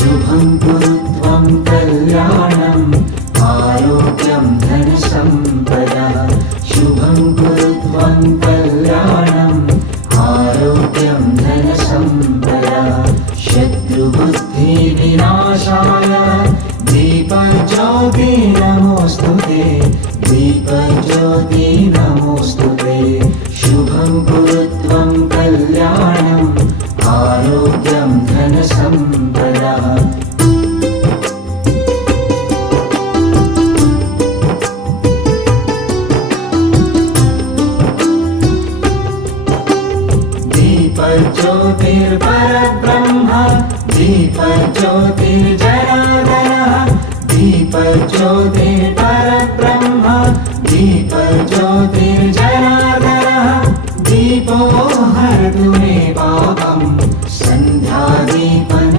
शुभं कुरु त्वं कल्याणम् आरोग्यं धनसम्पदा शुभं कुरु त्वं कल्याणम् आरोग्यं धनसम्पदा शत्रुबुद्धिविनाशाय दीपज्योति नमोऽस्तुते दीपज्योति नमोऽस्तुते शुभं कुरु त्वं कल्याणम् आरोग्यं धनसम्पदा दीपज्योतिर्परब्रह्म दीपज्योतिर्जनार्दनः दीपज्योतिर्